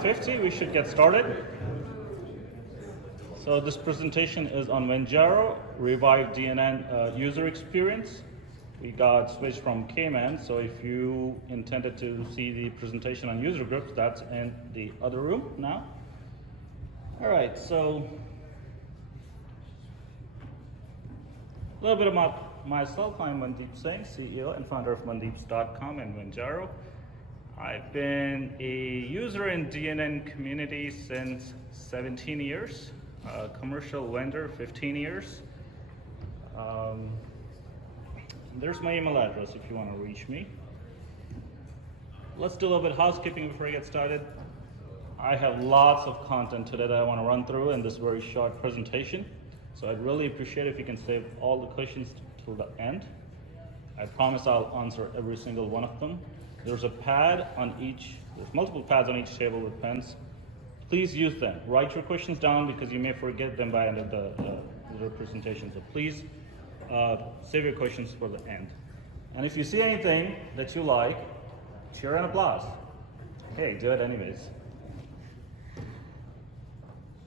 50, we should get started. So this presentation is on Ventjarra, revived DNN user experience. We got switched from Cayman, so if you intended to see the presentation on user groups, that's in the other room now. All right, so a little bit about myself. I'm Mandeep Singh, CEO and founder of mandeeps.com and Vanjaro. I've been a user in DNN community since 17 years, a commercial vendor 15 years. There's my email address if you want to reach me. Let's do a little bit of housekeeping before I get started. I have lots of content today that I want to run through in this very short presentation. So I'd really appreciate if you can save all the questions till the end. I promise I'll answer every single one of them. There's a pad on each, there's multiple pads on each table with pens. Please use them. Write your questions down because you may forget them by the end of the presentation. So please save your questions for the end. And if you see anything that you like, cheer and applause. Hey, do it anyways.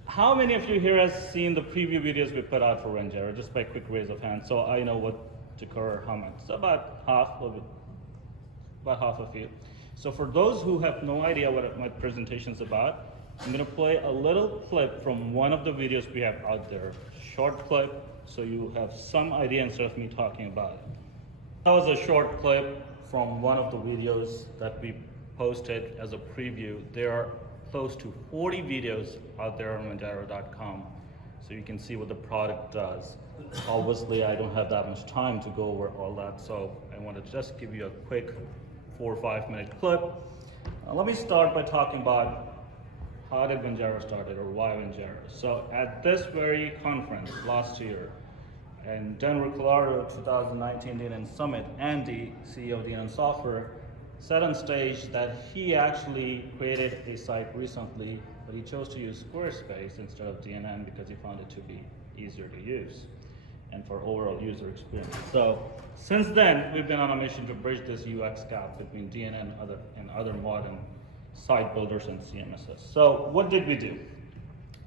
How many of you here has seen the preview videos we put out for Ventjarra? Just by quick raise of hands, so I know what to cover how much. So about half of you. So for those who have no idea what my presentation is about, I'm going to play a little clip from one of the videos we have out there. Short clip, so you have some idea instead of me talking about it. That was a short clip from one of the videos that we posted as a preview. There are close to 40 videos out there on Vanjaro.com, so you can see what the product does. Obviously, I don't have that much time to go over all that, so I want to just give you a quick 4 or 5 minute clip. Let me start by talking about how did Ventjarra started, or why Ventjarra. So at this very conference last year in Denver, Colorado, 2019 DNN Summit, Andy, CEO of DNN Software, said on stage that he actually created a site recently, but he chose to use Squarespace instead of DNN because he found it to be easier to use and for overall user experience. So since then, we've been on a mission to bridge this UX gap between DNN and other modern site builders and CMSs. So what did we do?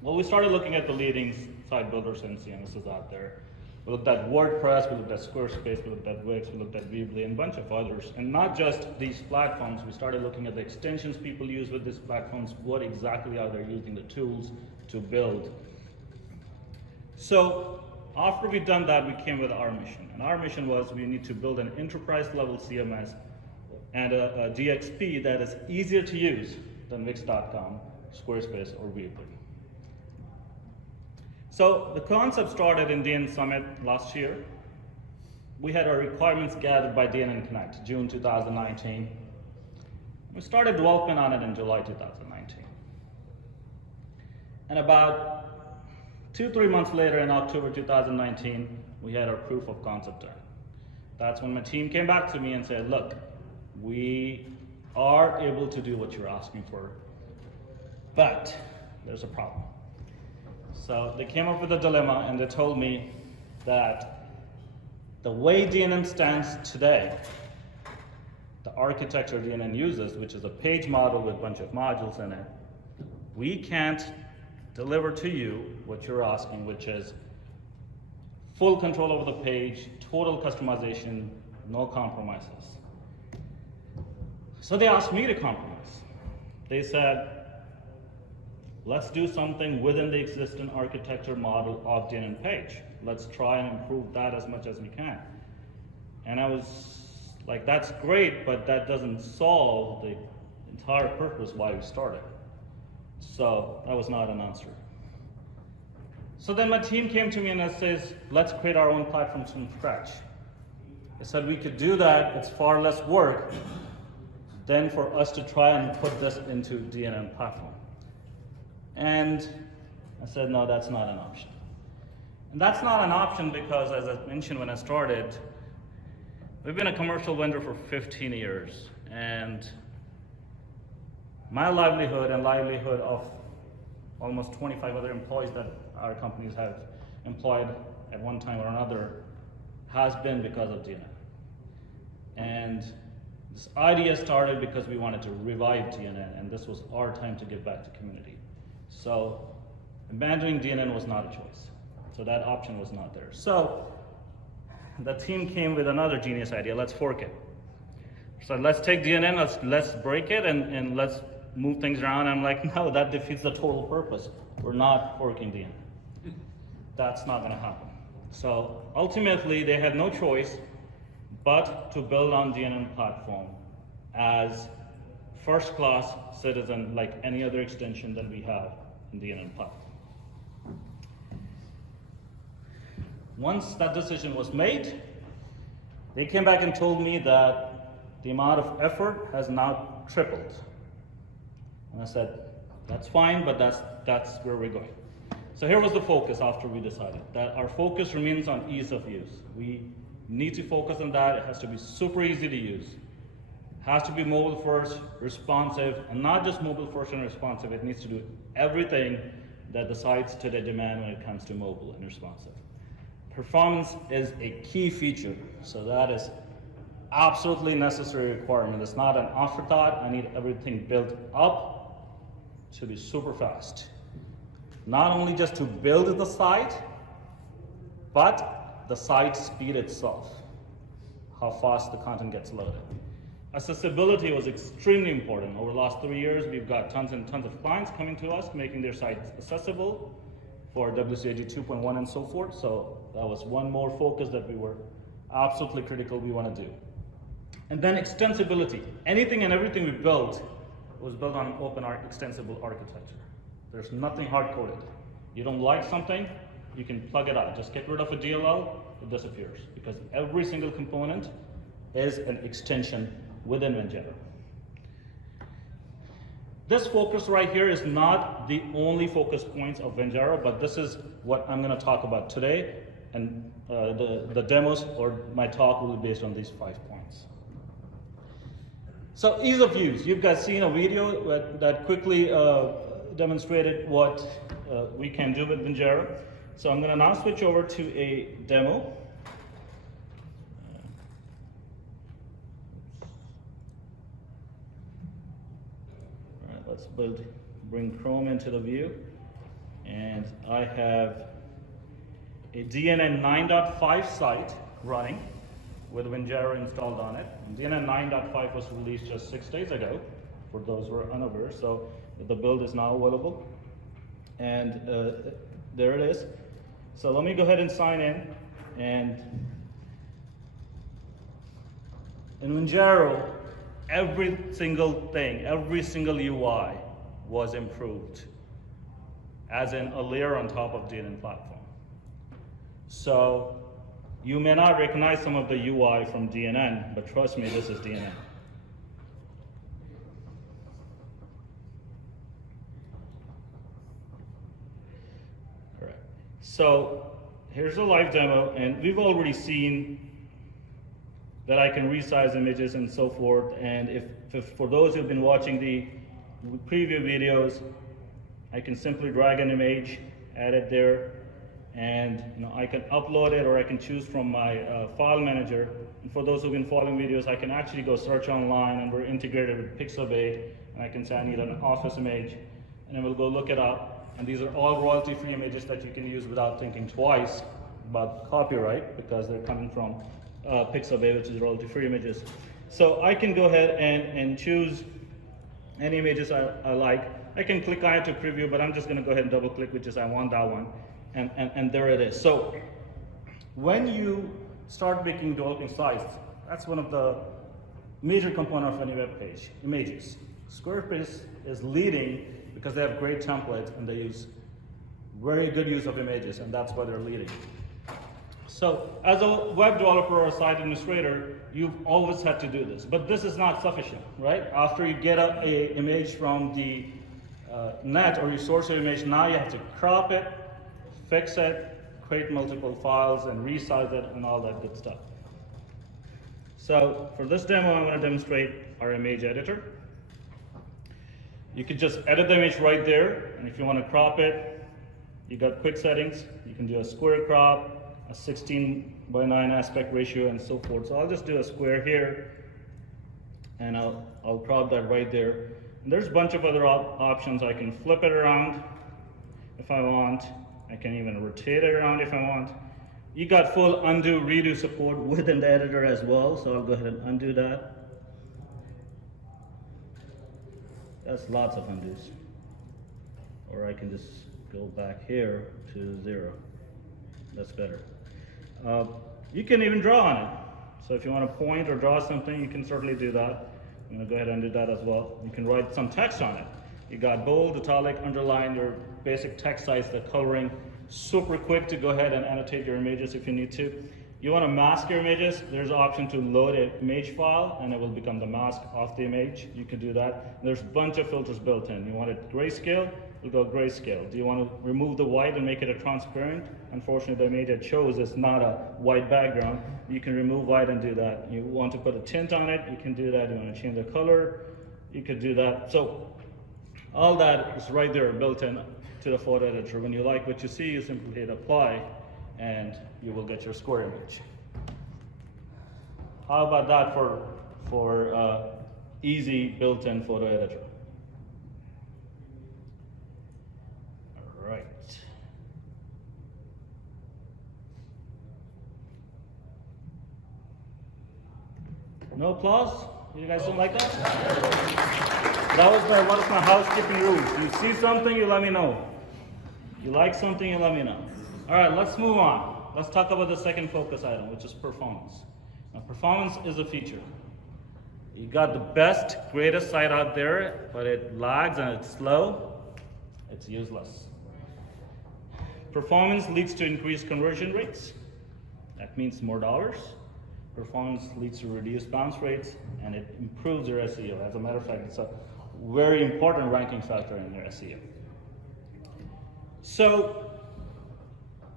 Well, we started looking at the leading site builders and CMSs out there. We looked at WordPress, we looked at Squarespace, we looked at Wix, we looked at Weebly, and a bunch of others. And not just these platforms, we started looking at the extensions people use with these platforms, what exactly are they using the tools to build. So after we'd done that, we came with our mission. And our mission was we need to build an enterprise level CMS and a DXP that is easier to use than Wix.com, Squarespace, or Weebly. So the concept started in DNN Summit last year. We had our requirements gathered by DNN Connect, June 2019. We started development on it in July 2019. And about 2-3 months later, in October 2019, we had our proof of concept done. That's when my team came back to me and said, look, we are able to do what you're asking for, but there's a problem. So they came up with a dilemma and they told me that the way DNN stands today, the architecture DNN uses, which is a page model with a bunch of modules in it, we can't deliver to you what you're asking, which is full control over the page, total customization, no compromises. So they asked me to compromise. They said, let's do something within the existing architecture model of DNN page. Let's try and improve that as much as we can. And I was like, that's great, but that doesn't solve the entire purpose why we started. So that was not an answer. So then my team came to me and says, let's create our own platform from scratch. They said we could do that, it's far less work than for us to try and put this into DNN Platform. And I said, no, that's not an option. And that's not an option because, as I mentioned when I started, we've been a commercial vendor for 15 years. And my livelihood and livelihood of almost 25 other employees that our companies have employed at one time or another has been because of DNN. And This idea started because we wanted to revive DNN, and this was our time to give back to community. So abandoning DNN was not a choice. So that option was not there. So the team came with another genius idea: let's fork it. So let's take DNN, let's break it, and let's move things around. I'm like, no, that defeats the total purpose. We're not forking DNN. That's not gonna happen. So ultimately, they had no choice but to build on DNN Platform as first-class citizen, like any other extension that we have in DNN Platform. Once that decision was made, they came back and told me that the amount of effort has now tripled. And I said, that's fine, but that's where we're going. So here was the focus after we decided that our focus remains on ease of use. We need to focus on that. It has to be super easy to use. It has to be mobile first, responsive, and not just mobile first and responsive. It needs to do everything that the sites today demand when it comes to mobile and responsive. Performance is a key feature, so that is absolutely necessary requirement. It's not an afterthought. I need everything built up to be super fast. Not only just to build the site, but the site speed itself, how fast the content gets loaded. Accessibility was extremely important. Over the last 3 years, we've got tons and tons of clients coming to us, making their sites accessible for WCAG 2.1 and so forth. So that was one more focus that we were absolutely critical we want to do. And then extensibility. Anything and everything we built was built on an open extensible architecture. There's nothing hard-coded. You don't like something, you can plug it out. Just get rid of a DLL, it disappears. Because every single component is an extension within Ventjarra. This focus right here is not the only focus points of Ventjarra, but this is what I'm going to talk about today. And the demos or my talk will be based on these 5 points. So ease of use. You've guys seen a video that quickly demonstrated what we can do with Ventjarra. So I'm going to now switch over to a demo. All right, let's bring Chrome into the view. And I have a DNN 9.5 site running with Ventjarra installed on it. And DNN 9.5 was released just 6 days ago, for those who are unaware. So the build is now available. And there it is. So let me go ahead and sign in. And in Vanjaro, every single thing, every single UI was improved, as in a layer on top of DNN Platform. So you may not recognize some of the UI from DNN, but trust me, this is DNN. Correct. So here's a live demo, and we've already seen that I can resize images and so forth. And if for those who've been watching the preview videos, I can simply drag an image, add it there, and I can upload it, or I can choose from my file manager. And for those who've been following videos, I can actually go search online, and we're integrated with Pixabay, and I can say I need an office image, and then we'll go look it up. And these are all royalty-free images that you can use without thinking twice about copyright, because they're coming from Pixabay, which is royalty-free images. So I can go ahead and choose any images I like. I can click on it to preview, but I'm just going to go ahead and double click, which is I want that one. And there it is. So when you start developing sites, that's one of the major components of any web page, images. Squarespace is leading because they have great templates and they use very good use of images, and that's why they're leading. So as a web developer or a site administrator, you've always had to do this, but this is not sufficient, right? After you get an image from the net, or you source your image, now you have to crop it, fix it, create multiple files, and resize it, and all that good stuff. So for this demo, I'm going to demonstrate our image editor. You could just edit the image right there, and if you want to crop it, you got quick settings. You can do a square crop, a 16:9 aspect ratio, and so forth. So I'll just do a square here, and I'll crop that right there. And there's a bunch of other options. I can flip it around if I want. I can even rotate it around if I want. You got full undo, redo support within the editor as well, so I'll go ahead and undo that. That's lots of undos. Or I can just go back here to 0. That's better. You can even draw on it. So if you want to point or draw something, you can certainly do that. I'm going to go ahead and do that as well. You can write some text on it. You got bold, italic, underline, your basic text size, the coloring. Super quick to go ahead and annotate your images if you need to. You want to mask your images, there's an option to load an image file and it will become the mask of the image. You can do that. There's a bunch of filters built in. You want it grayscale, we'll go grayscale. Do you want to remove the white and make it a transparent? Unfortunately, the image it shows is not a white background. You can remove white and do that. You want to put a tint on it, you can do that. You want to change the color, you could do that. So all that is right there built in to the photo editor. When you like what you see, you simply hit apply and you will get your square image. How about that for easy built-in photo editor? All right. No applause? You guys don't like that? That was one of my housekeeping rules. You see something, you let me know. You like something, you let me know. All right, let's move on. Let's talk about the second focus item, which is performance. Now, performance is a feature. You got the best, greatest site out there, but it lags and it's slow. It's useless. Performance leads to increased conversion rates. That means more dollars. Performance leads to reduced bounce rates, and it improves your SEO. As a matter of fact, it's a very important ranking factor in your SEO. So,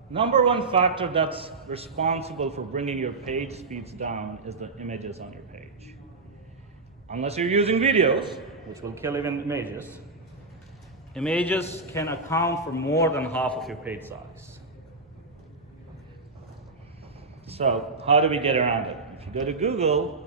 number one factor that's responsible for bringing your page speeds down is the images on your page. Unless you're using videos, which will kill even images, images can account for more than half of your page size. So how do we get around it? If you go to Google,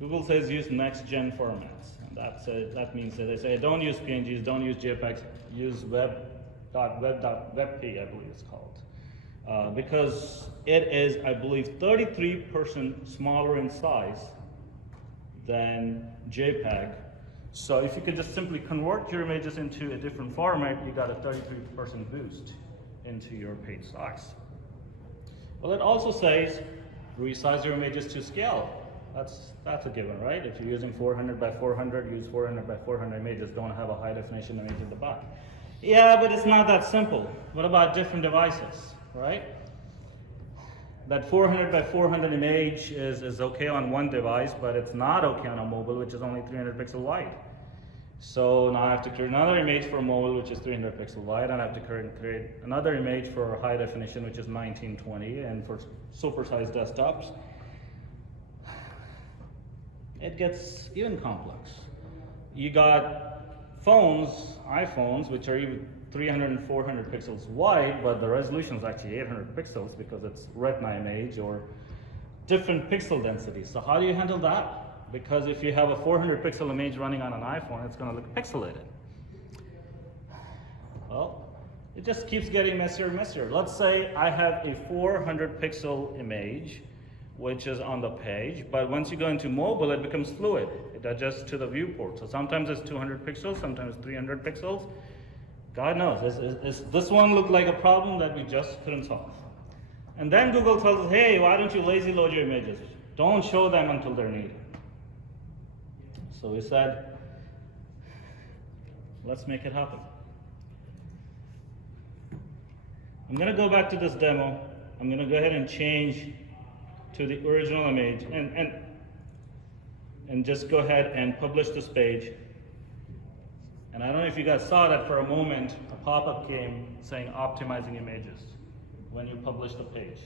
Google says use next-gen formats. And that means that they say don't use PNGs, don't use JPEGs, use web.webp, I believe it's called. Because it is, I believe, 33% smaller in size than JPEG. So if you could just simply convert your images into a different format, you got a 33% boost into your page size. Well, it also says resize your images to scale. That's a given, right? If you're using 400 by 400, use 400 by 400 images. Don't have a high definition image in the back. Yeah, but it's not that simple. What about different devices, right? That 400 by 400 image is okay on one device, but it's not okay on a mobile, which is only 300 pixel wide. So now I have to create another image for mobile, which is 300 pixel wide, and I have to create another image for high definition, which is 1920, and for supersized desktops. It gets even complex. You got phones, iPhones, which are even 300 and 400 pixels wide, but the resolution is actually 800 pixels because it's retina image or different pixel densities. So how do you handle that? Because if you have a 400 pixel image running on an iPhone, it's going to look pixelated. Well, it just keeps getting messier and messier. Let's say I have a 400 pixel image, which is on the page, but once you go into mobile, it becomes fluid. It adjusts to the viewport. So sometimes it's 200 pixels, sometimes 300 pixels. God knows, this one looked like a problem that we just couldn't solve. And then Google tells us, hey, why don't you lazy load your images? Don't show them until they're needed. So we said, let's make it happen. I'm going to go back to this demo. I'm going to go ahead and change to the original image and just go ahead and publish this page. And I don't know if you guys saw that for a moment, a pop-up came saying optimizing images when you publish the page.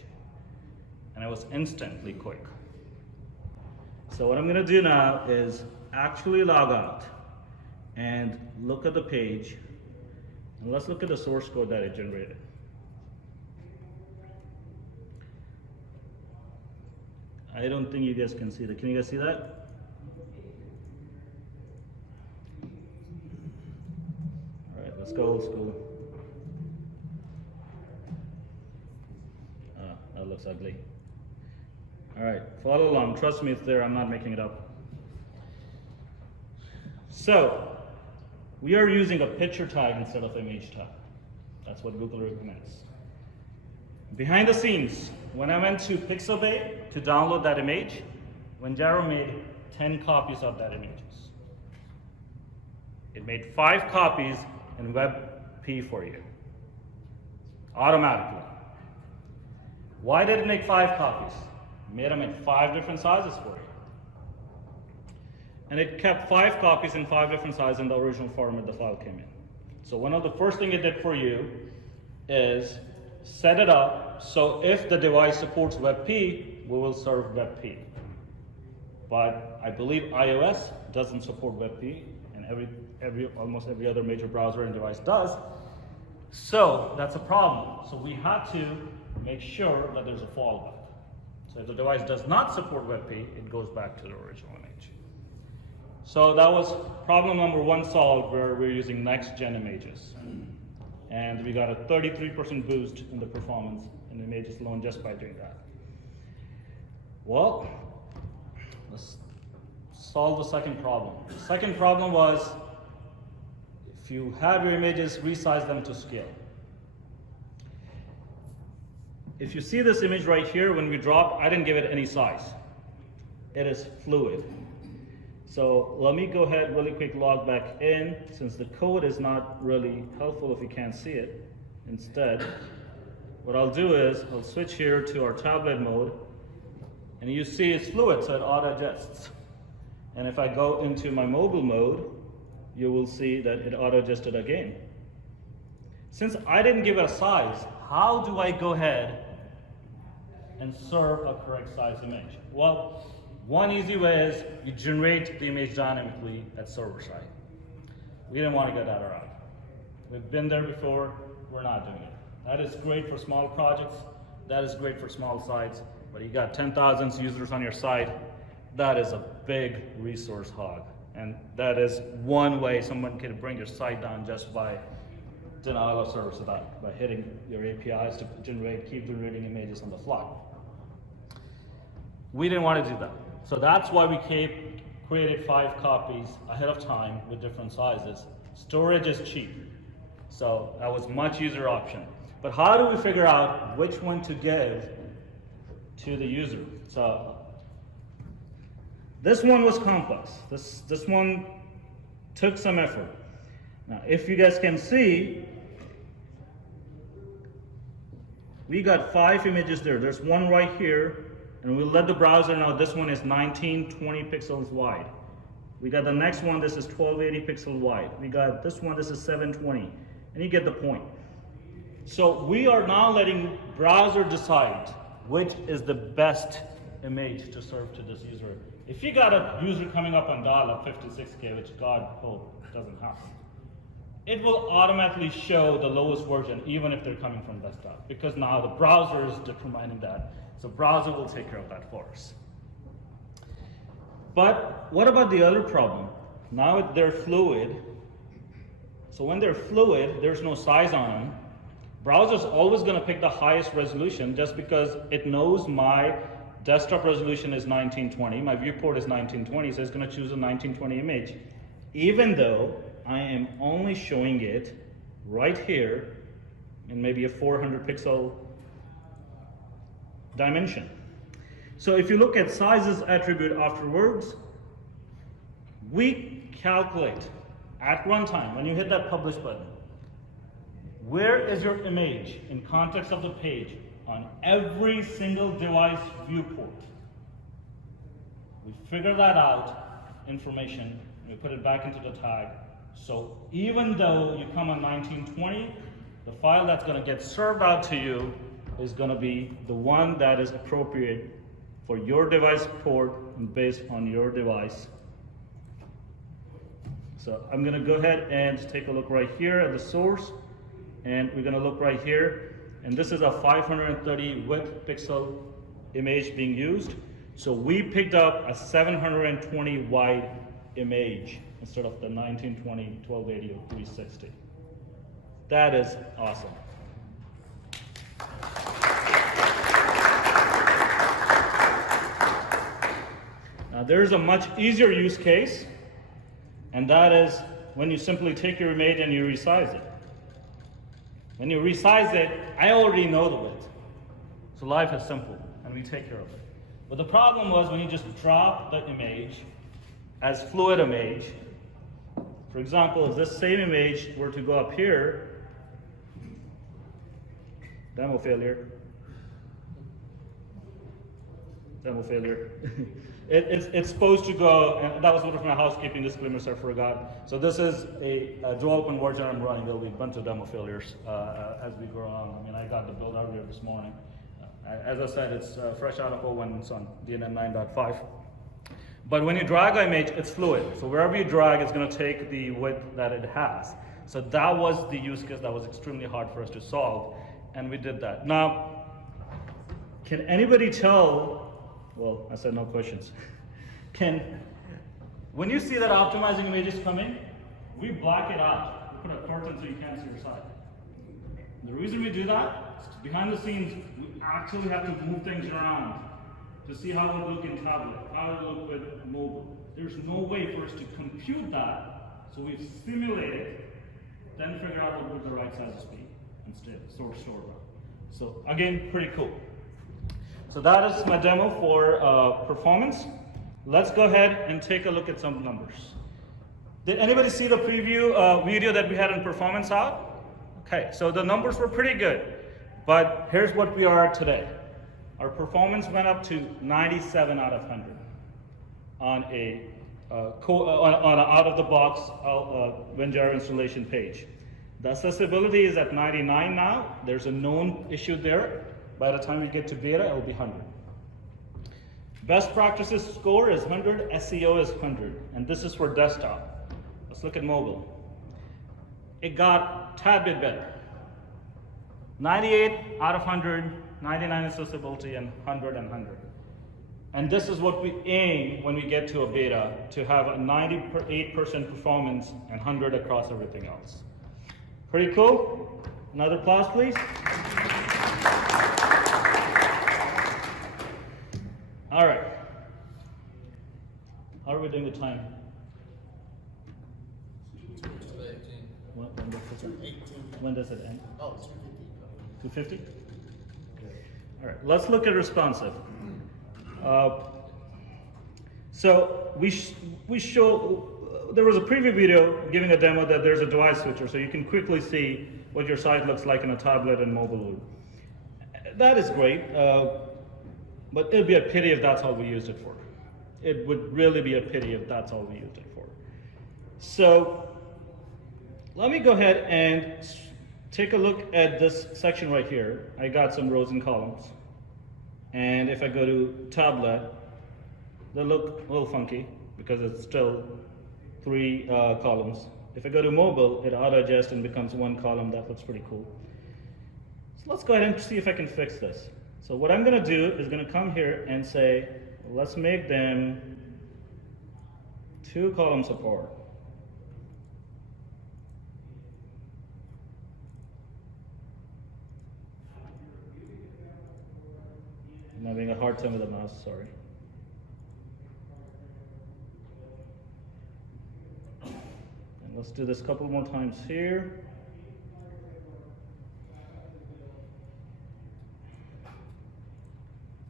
And it was instantly quick. So what I'm going to do now is actually log out and look at the page. And let's look at the source code that it generated. I don't think you guys can see that. Can you guys see that? All right, let's go old school. That looks ugly. All right, follow along. Trust me, it's there. I'm not making it up. So, we are using a picture tag instead of image tag. That's what Google recommends. Behind the scenes, when I went to Pixabay to download that image, Vanjaro made 10 copies of that images. It made 5 copies in WebP for you, automatically. Why did it make 5 copies? It made them in 5 different sizes for you. And it kept 5 copies in 5 different sizes in the original format the file came in. So one of the first things it did for you is set it up so if the device supports WebP, we will serve WebP. But I believe iOS doesn't support WebP, and almost every other major browser and device does. So that's a problem. So we had to make sure that there's a fallback. So if the device does not support WebP, it goes back to the original image. So that was problem number 1 solved, where we're using next-gen images. And we got a 33% boost in the performance in images alone just by doing that. Well, let's solve the second problem. The second problem was, if you have your images, resize them to scale. If you see this image right here, when we drop, I didn't give it any size. It is fluid. So let me go ahead really quick, log back in, since the code is not really helpful if you can't see it. Instead, what I'll do is I'll switch here to our tablet mode, and you see it's fluid, so it auto adjusts. And if I go into my mobile mode, you will see that it auto adjusted again. Since I didn't give it a size, how do I go ahead and serve a correct size image? Well, one easy way is you generate the image dynamically at server side. We didn't want to get that around. We've been there before, we're not doing it. That is great for small projects, that is great for small sites, but you got 10,000 users on your site, that is a big resource hog. And that is one way someone can bring your site down just by denial of service, by hitting your APIs to keep generating images on the fly. We didn't want to do that. So that's why we created 5 copies ahead of time with different sizes. Storage is cheap, so that was much easier option. But how do we figure out which one to give to the user? So this one was complex. This one took some effort. Now, if you guys can see, we got 5 images there. There's one right here. And we'll let the browser know this one is 1920 pixels wide. We got the next one, this is 1280 pixel wide. We got this one, this is 720. And you get the point. So we are now letting browser decide which is the best image to serve to this user. If you got a user coming up on dial-up 56K, which God hope doesn't happen, it will automatically show the lowest version, even if they're coming from desktop, because now the browser is determining that. So browser will take care of that for us. But what about the other problem? Now they're fluid. So when they're fluid, there's no size on them. Browser's always going to pick the highest resolution just because it knows my desktop resolution is 1920, my viewport is 1920, so it's going to choose a 1920 image, even though I am only showing it right here in maybe a 400 pixel dimension. So if you look at sizes attribute afterwards, we calculate at runtime, when you hit that publish button, where is your image in context of the page on every single device viewport. We figure that out, information, and we put it back into the tag. So even though you come on 1920, the file that's going to get served out to you is going to be the one that is appropriate for your device port and based on your device. So I'm going to go ahead and take a look right here at the source, and we're going to look right here, and this is a 530 width pixel image being used. So we picked up a 720 wide image instead of the 1920, 1280, or 360. That is awesome. Now there's a much easier use case, and that is when you simply take your image and you resize it. When you resize it, I already know the width. So life is simple, and we take care of it. But the problem was when you just drop the image as fluid image. For example, if this same image were to go up here, demo failure. It's supposed to go, and that was one of my housekeeping disclaimers I forgot. So this is a dual open version I'm running. There'll be a bunch of demo failures as we go on. I mean, I got the build earlier this morning. As I said, it's fresh out of O1, it's on DNN 9.5. But when you drag an image, it's fluid. So wherever you drag, it's going to take the width that it has. So that was the use case that was extremely hard for us to solve, and we did that. Now, can anybody tell? Well, I said no questions. When you see that optimizing images coming, we block it out. We put a curtain so you can't see your side. The reason we do that is behind the scenes, we actually have to move things around to see how it would look in tablet, how it would look with mobile. There's no way for us to compute that, so we've simulated, then figure out what would the right size be and store that. So again, pretty cool. So that is my demo for performance. Let's go ahead and take a look at some numbers. Did anybody see the preview video that we had on performance out? Okay, so the numbers were pretty good, but here's what we are today. Our performance went up to 97 out of 100 on an out-of-the-box Ventjarra installation page. The accessibility is at 99 now. There's a known issue there. By the time we get to beta, it will be 100. Best practices score is 100, SEO is 100, and this is for desktop. Let's look at mobile. It got a tad bit better. 98 out of 100, 99 accessibility, and 100 and 100. And this is what we aim when we get to a beta, to have a 98% performance and 100 across everything else. Pretty cool? Another applause, please. All right. How are we doing with time? When does it end? Oh, 2:50. 2:50? All right, let's look at responsive. So we show, there was a preview video giving a demo that there's a device switcher, so you can quickly see what your site looks like in a tablet and mobile mode. That is great, but it'd be a pity if that's all we used it for. It would really be a pity if that's all we used it for. So let me go ahead and take a look at this section right here. I got some rows and columns. And if I go to tablet, they look a little funky because it's still 3 columns. If I go to mobile, it auto-adjusts and becomes 1 column. That looks pretty cool. So let's go ahead and see if I can fix this. So what I'm going to do is going to come here and say, let's make them 2 columns apart. I'm having a hard time with the mouse, sorry. And let's do this a couple more times here.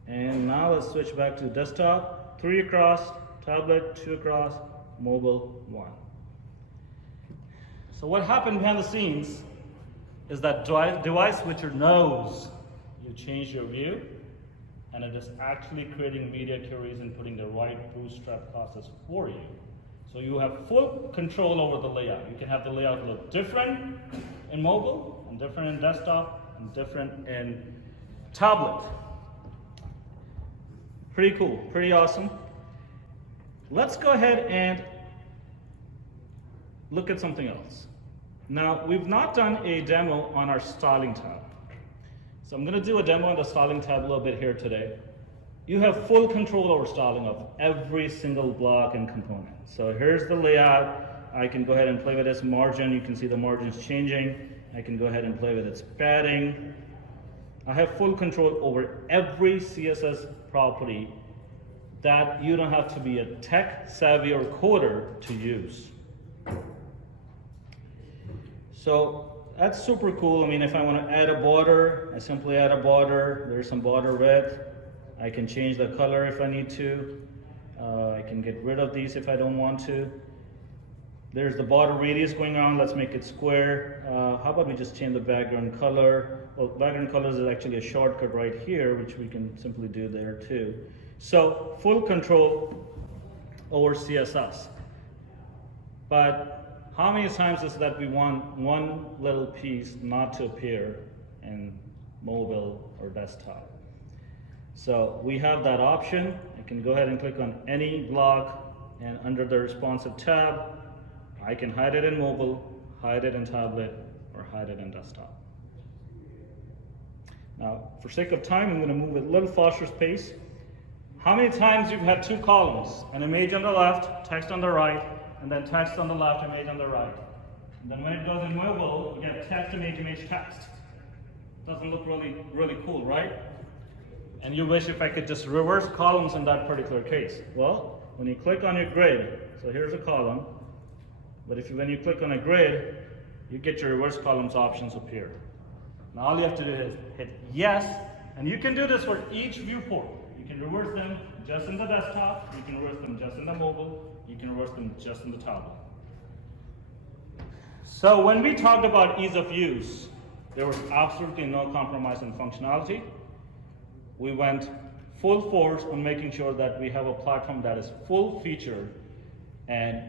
And now let's switch back to desktop. 3 across, tablet, 2 across, mobile, 1. So what happened behind the scenes is that device switcher knows you changed your view, and it is actually creating media queries and putting the right bootstrap process for you. So you have full control over the layout. You can have the layout look different in mobile, and different in desktop, and different in tablet. Pretty cool, pretty awesome. Let's go ahead and look at something else. Now, we've not done a demo on our styling tab. So I'm going to do a demo on the styling tab a little bit here today. you have full control over styling of every single block and component. So here's the layout. I can go ahead and play with this margin. You can see the margins changing. I can go ahead and play with its padding. I have full control over every CSS property that you don't have to be a tech savvy or coder to use. So that's super cool. I mean, if I want to add a border, I simply add a border. There's some border width. I can change the color if I need to. I can get rid of these if I don't want to. There's the border radius going on. Let's make it square. How about we just change the background color? Well, background colors is actually a shortcut right here, which we can simply do there too. So full control over CSS. But how many times is that we want one little piece not to appear in mobile or desktop? So we have that option. I can go ahead and click on any block, and under the responsive tab, I can hide it in mobile, hide it in tablet, or hide it in desktop. Now, for sake of time, I'm going to move at a little faster pace. How many times you've had two columns, an image on the left, text on the right, and then text on the left, image on the right? And then when it goes in mobile, you get text, image, text. Doesn't look really cool, right? And you wish if I could just reverse columns in that particular case. Well, when you click on your grid, so here's a column, but when you click on a grid, you get your reverse columns options appear. Now all you have to do is hit yes, and you can do this for each viewport. You can reverse them just in the desktop, you can reverse them just in the mobile, you can reverse them just in the tablet. So when we talked about ease of use, there was absolutely no compromise in functionality. We went full force on making sure that we have a platform that is full featured and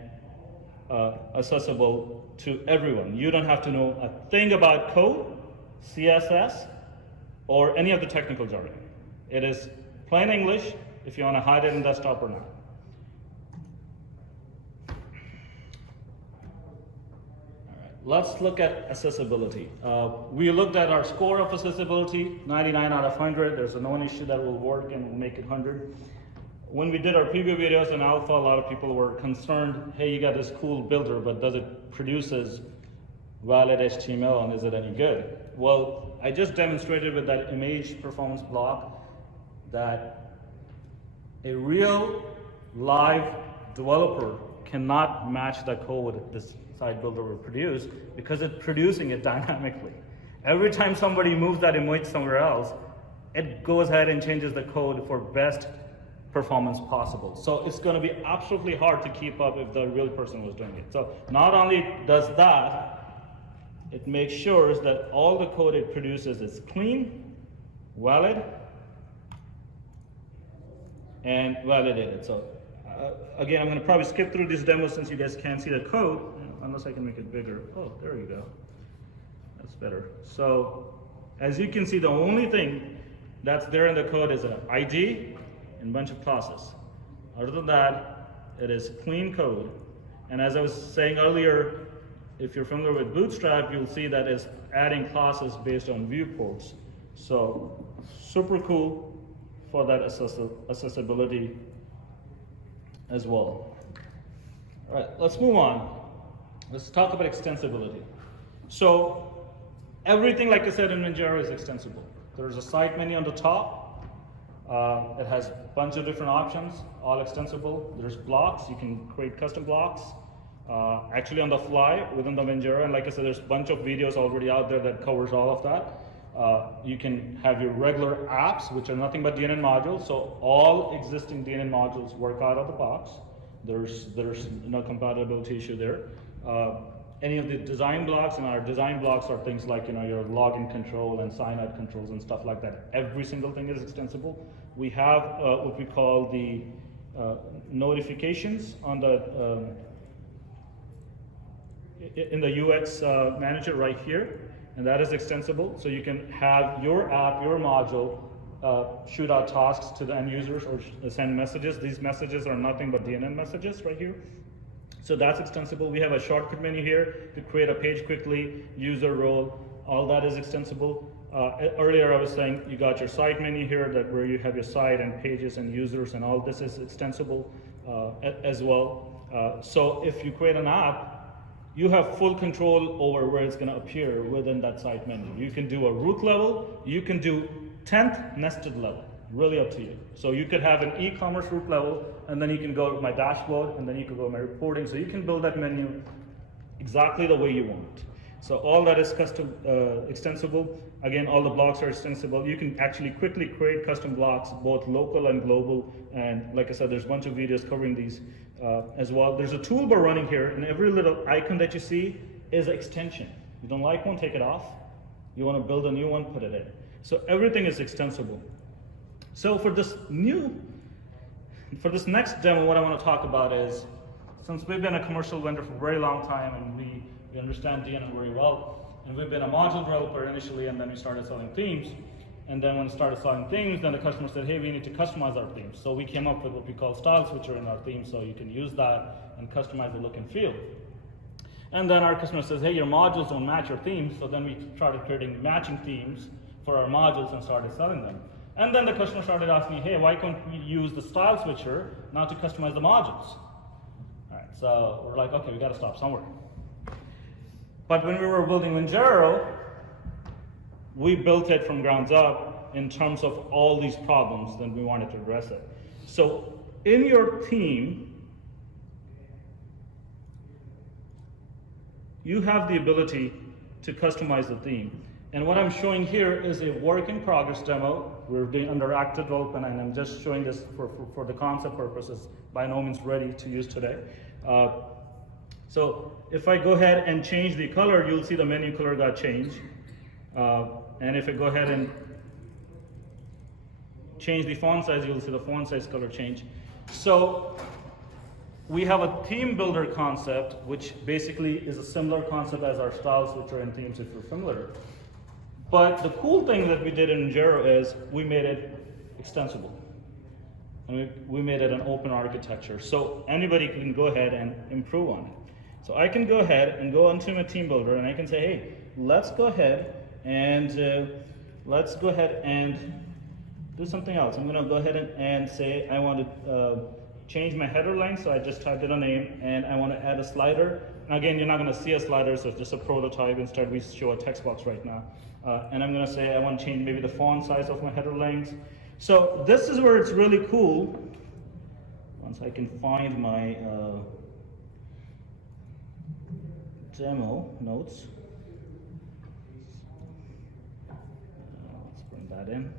accessible to everyone. You don't have to know a thing about code, CSS, or any of the technical jargon. It is plain English if you want to hide it in desktop or not. Let's look at accessibility. We looked at our score of accessibility, 99 out of 100. There's no issue that will work and we'll make it 100. When we did our preview videos in alpha, a lot of people were concerned, hey, you got this cool builder, but does it produces valid HTML and is it any good? Well, I just demonstrated with that image performance block that a real live developer cannot match the code this site builder will produce because it's producing it dynamically. Every time somebody moves that image somewhere else, it goes ahead and changes the code for best performance possible. So it's going to be absolutely hard to keep up if the real person was doing it. So not only does that, it makes sure that all the code it produces is clean, valid, and validated. So again, I'm going to probably skip through this demo since you guys can't see the code, unless I can make it bigger. Oh, there you go. That's better. So as you can see, the only thing that's there in the code is an ID and a bunch of classes. Other than that, it is clean code. And as I was saying earlier, if you're familiar with Bootstrap, you'll see that it's adding classes based on viewports. So super cool for that accessibility as well. All right, let's move on. Let's talk about extensibility. So everything, like I said, in Ventjarra is extensible. There's a site menu on the top. It has a bunch of different options, all extensible. There's blocks, you can create custom blocks, actually on the fly within the Ventjarra. And like I said, there's a bunch of videos already out there that covers all of that. You can have your regular apps, which are nothing but DNN modules. So all existing DNN modules work out of the box. There's no compatibility issue there. Any of the design blocks, and our design blocks are things like your login control and sign-out controls and stuff like that. Every single thing is extensible. We have what we call the notifications on the in the UX manager right here, and that is extensible. So you can have your app, your module, shoot out tasks to the end users or send messages. These messages are nothing but DNN messages right here. So that's extensible. We have a shortcut menu here to create a page quickly, user role, all that is extensible. Earlier I was saying you got your site menu here that where you have your site and pages and users and all this is extensible as well. So if you create an app, you have full control over where it's going to appear within that site menu. You can do a root level, you can do 10th nested level, really up to you. So you could have an e-commerce root level, and then you can go to my dashboard, and then you can go to my reporting. So you can build that menu exactly the way you want. So all that is custom extensible. Again, all the blocks are extensible. You can actually quickly create custom blocks, both local and global. And like I said, there's a bunch of videos covering these as well. There's a toolbar running here, and every little icon that you see is an extension. You don't like one, take it off. You want to build a new one, put it in. So everything is extensible. So for this next demo, what I want to talk about is, since we've been a commercial vendor for a very long time, and we understand DNN very well, and we've been a module developer initially, and then we started selling themes. And then when we started selling themes, then the customer said, hey, we need to customize our themes. So we came up with what we call style switcher in our theme, so you can use that and customize the look and feel. And then our customer says, hey, your modules don't match your themes. So then we started creating matching themes for our modules and started selling them. And then the customer started asking, hey, why can't we use the style switcher now to customize the modules? All right, so we're like, okay, we got to stop somewhere. But when we were building Vanjaro, we built it from ground up in terms of all these problems, then we wanted to address it. So in your theme, you have the ability to customize the theme. And what I'm showing here is a work in progress demo. We're doing under active development, and I'm just showing this for the concept purposes, by no means ready to use today. So if I go ahead and change the color, you'll see the menu color got changed. And if I go ahead and change the font size, you'll see the font size color change. So we have a theme builder concept, which basically is a similar concept as our style switcher and themes, if you're familiar. But the cool thing that we did in Vanjaro is we made it extensible. And we made it an open architecture. So anybody can go ahead and improve on it. So I can go ahead and go into my theme builder, and I can say, hey, let's go ahead and do something else. I'm going to go ahead and say I want to change my header length. So I just typed in a name, and I want to add a slider. And again, you're not going to see a slider, so it's just a prototype. Instead, we show a text box right now. And I'm going to say I want to change maybe the font size of my header length. So this is where it's really cool. Once I can find my demo notes. Let's bring that in.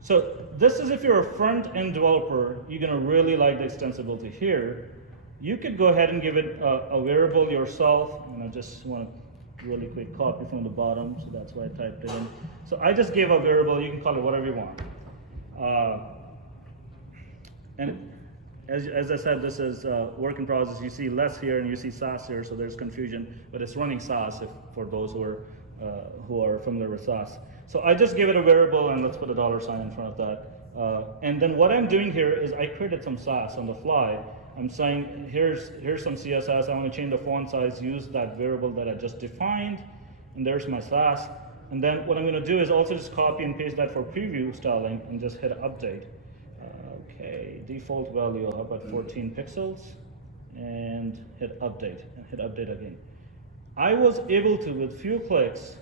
So this is if you're a front-end developer, you're going to really like the extensibility here. You could go ahead and give it a variable yourself. And I just want to really quick copy from the bottom, so that's why I typed it in. So I just gave a variable. You can call it whatever you want. And as I said, this is work in process. You see less here and you see SAS here, so there's confusion, but it's running SAS for those who are familiar with SAS. So I just gave it a variable, and let's put a $sign in front of that. And then what I'm doing here is I created some SAS on the fly. I'm saying here's some CSS. I want to change the font size, use that variable that I just defined, and there's my SAS. And then what I'm going to do is also just copy and paste that for preview styling and just hit update. Okay, default value, how about 14 pixels? And hit update, and hit update again. I was able to, with few clicks,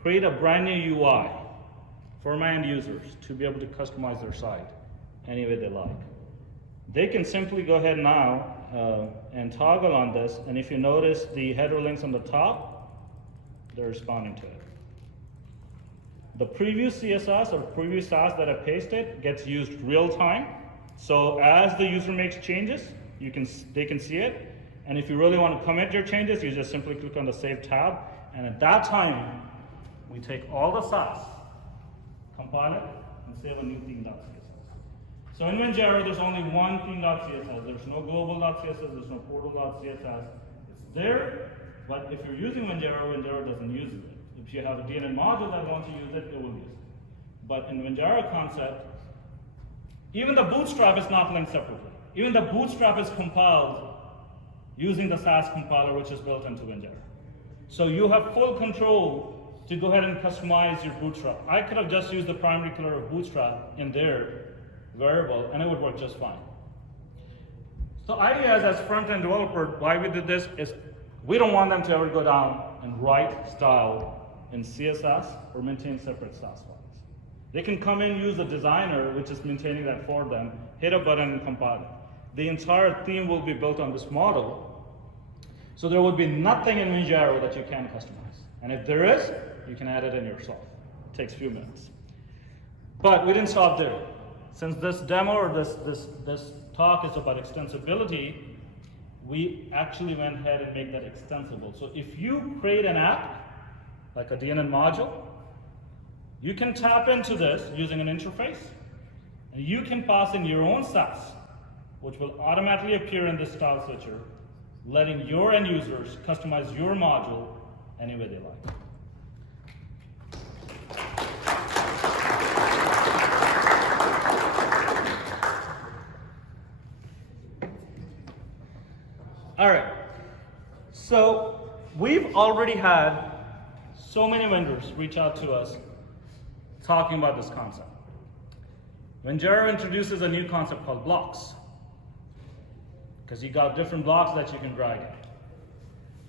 create a brand new UI for my end users to be able to customize their site any way they like. They can simply go ahead now and toggle on this, and if you notice the header links on the top, they're responding to it. The previous CSS or previous SAS that I pasted gets used real time. So as the user makes changes, they can see it. And if you really want to commit your changes, you just simply click on the Save tab. And at that time, we take all the SAS, compile it, and save a new theme.css. So in Vanjaro, there's only one theme.css. There's no global.css, there's no portal.css. It's there, but if you're using Vanjaro, Vanjaro doesn't use it. If you have a DNN module that wants to use it, it will use it. But in Vanjaro concept, even the bootstrap is not linked separately. Even the bootstrap is compiled using the SAS compiler, which is built into Vanjaro. So you have full control to go ahead and customize your bootstrap. I could have just used the primary color of bootstrap in their variable and it would work just fine. So idea is, as front-end developer, why we did this is we don't want them to ever go down and write style in CSS or maintain separate styles files. They can come in, use the designer, which is maintaining that for them, hit a button and compile it. The entire theme will be built on this model. So there would be nothing in Vanjaro that you can customize. And if there is, you can add it in yourself. It takes a few minutes. But we didn't stop there. Since this demo or this talk is about extensibility, we actually went ahead and made that extensible. So if you create an app, like a DNN module, you can tap into this using an interface, and you can pass in your own styles, which will automatically appear in this style switcher, letting your end users customize your module any way they like. All right, so we've already had so many vendors reach out to us talking about this concept. Ventjarra introduces a new concept called blocks, because you got different blocks that you can drag in.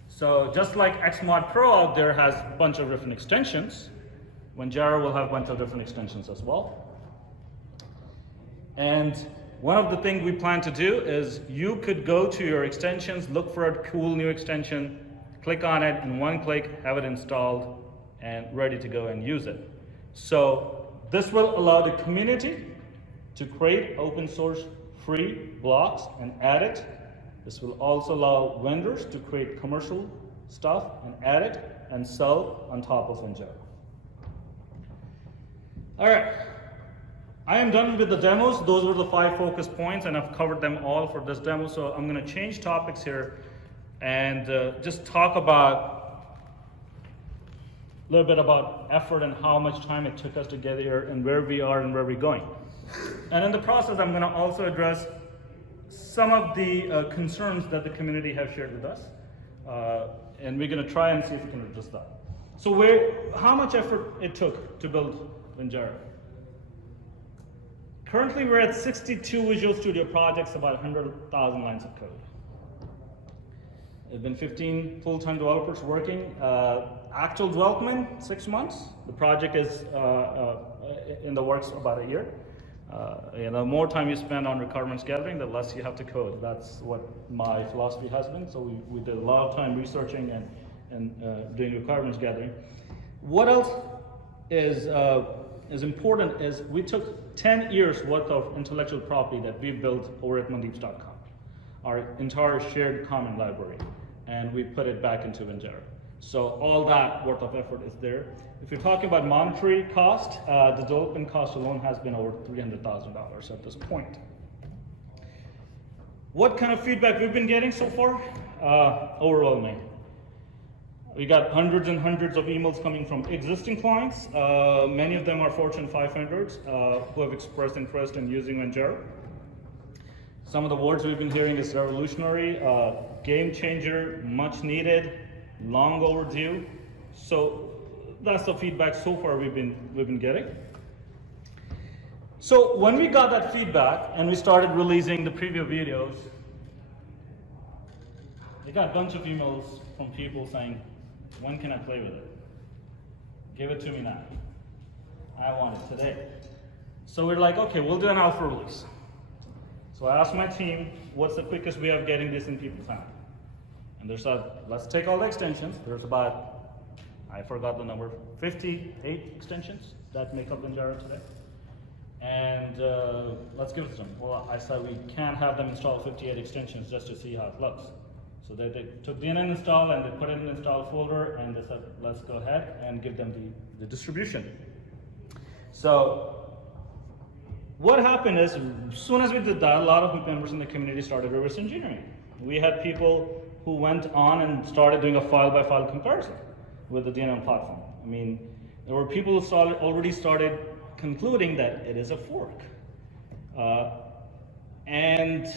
So just like Xmod Pro out there has a bunch of different extensions, Ventjarra will have a bunch of different extensions as well. And one of the things we plan to do is you could go to your extensions, look for a cool new extension, click on it, in one click, have it installed and ready to go and use it. So this will allow the community to create open source free blocks and add it. This will also allow vendors to create commercial stuff and add it and sell on top of Ventjarra. All right. I am done with the demos. Those were the 5 focus points, and I've covered them all for this demo. So I'm going to change topics here and just talk about a little bit about effort and how much time it took us to get here and where we are and where we're going. And in the process, I'm going to also address some of the concerns that the community have shared with us. And we're going to try and see if we can address that. So how much effort it took to build Ventjarra? Currently, we're at 62 Visual Studio projects, about 100,000 lines of code. There have been 15 full-time developers working. Actual development, 6 months. The project is in the works about a year. The more time you spend on requirements gathering, the less you have to code. That's what my philosophy has been. So we did a lot of time researching and doing requirements gathering. What else is important is we took 10 years worth of intellectual property that we built over at Mandeeps.com, our entire shared common library, and we put it back into Ventjarra. So all that worth of effort is there. If you're talking about monetary cost, the development cost alone has been over $300,000 at this point. What kind of feedback we've been getting so far? Overwhelming. We got hundreds and hundreds of emails coming from existing clients. Many of them are Fortune 500s who have expressed interest in using Ventjarra. Some of the words we've been hearing is revolutionary, game changer, much needed, long overdue. So that's the feedback so far we've been getting. So when we got that feedback and we started releasing the preview videos, we got a bunch of emails from people saying, when can I play with it? Give it to me now. I want it today. So we're like, okay, we'll do an alpha release. So I asked my team, what's the quickest way of getting this in people's hands? And they said, let's take all the extensions. There's about, I forgot the number, 58 extensions that make up Ventjarra today. And let's give it to them. Well, I said we can't have them install 58 extensions just to see how it looks. So they took DNN install and they put it in the install folder and they said, let's go ahead and give them the distribution. So what happened is, as soon as we did that, a lot of members in the community started reverse engineering. We had people who went on and started doing a file-by-file comparison with the DNN platform. I mean, there were people who already started concluding that it is a fork. And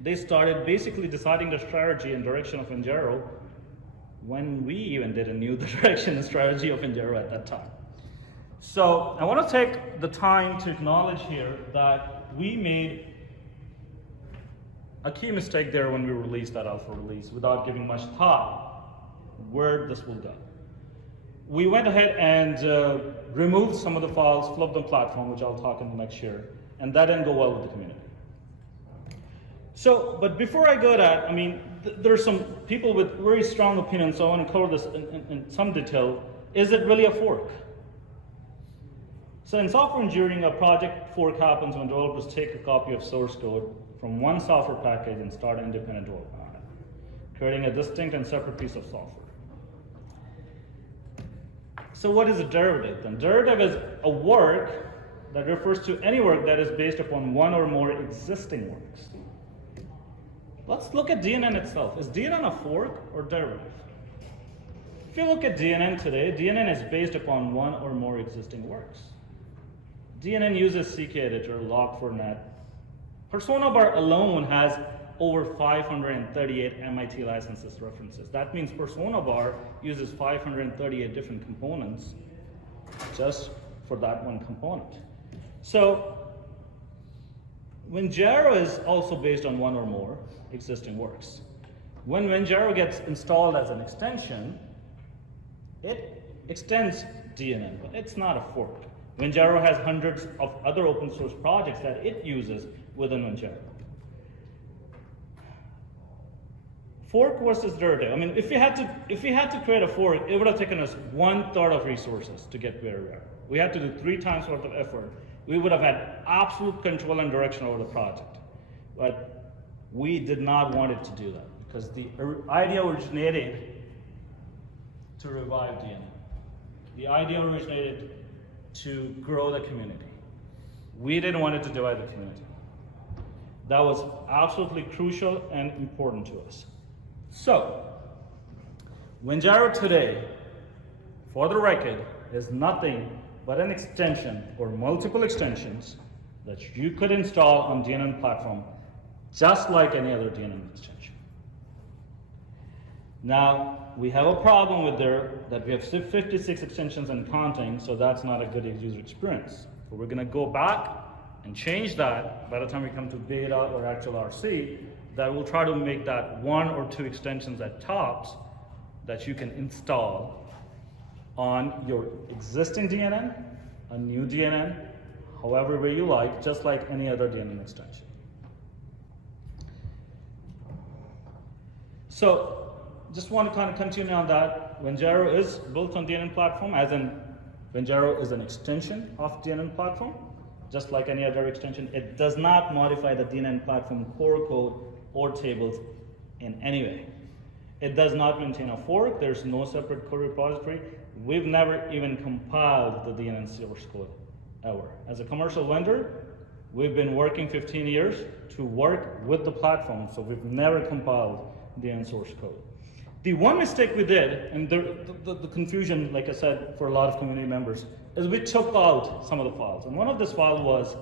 they started basically deciding the strategy and direction of Vanjaro when we even didn't know the direction and strategy of Vanjaro at that time. So I want to take the time to acknowledge here that we made a key mistake there when we released that alpha release without giving much thought where this will go. We went ahead and removed some of the files, flipped the platform, which I'll talk in the next year, and that didn't go well with the community. So, but before I go to that, I mean, there's some people with very strong opinions, so I want to cover this in some detail. Is it really a fork? So in software engineering, a project fork happens when developers take a copy of source code from one software package and start independent development on it, creating a distinct and separate piece of software. So what is a derivative then? Derivative is a work that refers to any work that is based upon one or more existing works. Let's look at DNN itself. Is DNN a fork or derivative? If you look at DNN today, DNN is based upon one or more existing works. DNN uses CK editor, log4net. Persona bar alone has over 538 MIT licenses references. That means Persona bar uses 538 different components just for that one component. So Ventjarra is also based on one or more existing works. When Ventjarra gets installed as an extension, it extends DNN, but it's not a fork. Ventjarra has hundreds of other open source projects that it uses within Ventjarra. Fork versus derivative. I mean, if we had to create a fork, it would have taken us 1/3 of resources to get where we are. We had to do 3 times worth of effort. We would have had absolute control and direction over the project. But we did not want it to do that because the idea originated to revive DNN. The idea originated to grow the community. We didn't want it to divide the community. That was absolutely crucial and important to us. So, Ventjarra today, for the record, is nothing but an extension or multiple extensions that you could install on DNN Platform just like any other DNN extension. Now, we have a problem with there that we have 56 extensions and counting, so that's not a good user experience. But we're going to go back and change that by the time we come to beta or actual RC, that we'll try to make that 1 or 2 extensions at tops that you can install on your existing DNN, a new DNN, however way you like, just like any other DNN extension. So, just want to kind of continue on that. Ventjarra is built on DNN Platform, as in Ventjarra is an extension of DNN Platform, just like any other extension. It does not modify the DNN Platform core code or tables in any way. It does not maintain a fork. There's no separate code repository. We've never even compiled the DNN source code ever. As a commercial vendor, we've been working 15 years to work with the platform, so we've never compiled DNN source code. The one mistake we did, and the confusion, like I said, for a lot of community members, is we took out some of the files. And one of these files was